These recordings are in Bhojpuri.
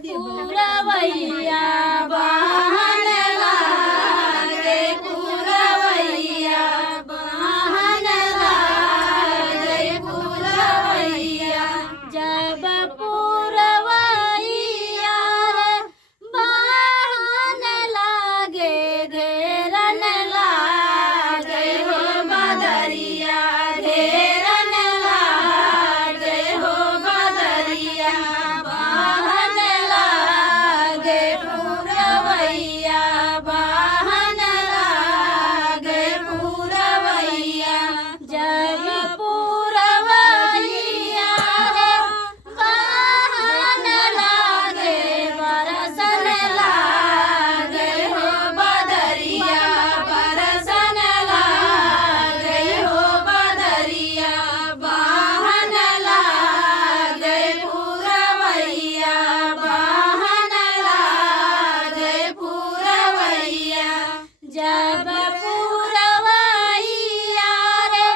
पुरवैया बहन लागे पुरवैया बहन लागे पुरवैया जब पुरवैया रे बहन लागे घेरन लागे हो बदरिया घेरन लागे हो बदरिया बहन लागे पुरवैया बहन लागे पुरवैया जब पुरवैया रे बहन लागे बरसन लागे हो बदरिया बरसन लागे हो बदरिया बहन लागे पुरवैया बहन लागे पुरवैया जब पुरवैया रे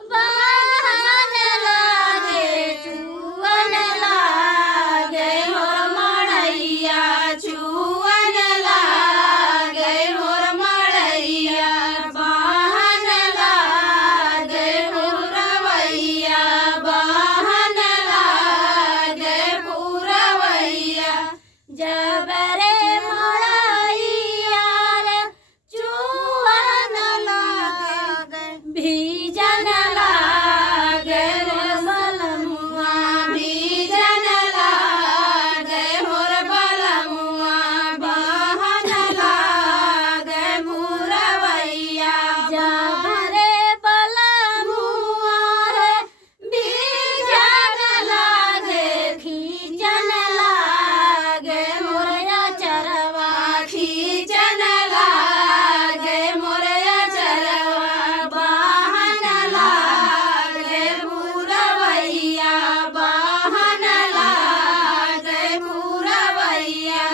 बहन लागे चुअन लागे मोर मड़ैया चुअन लागे मोर मड़ैया बहन लागे पुरवैया बहन लागे पुरवैया जब रे मड़ैया रे चुअन लागे भीजन लागे मोर बलमुआ भीजन लागे मोर बलमुआ बहन लागे पुरवैया जब रे बलमुआ रे भीजन लागे खींचन लागे मोरया चरवा खींचन लागे मोरया चरवा बहन लागे पुरवैया बहन लागे पुरवैया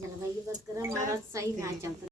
जलवायु बस कर महाराज सही ना चलता।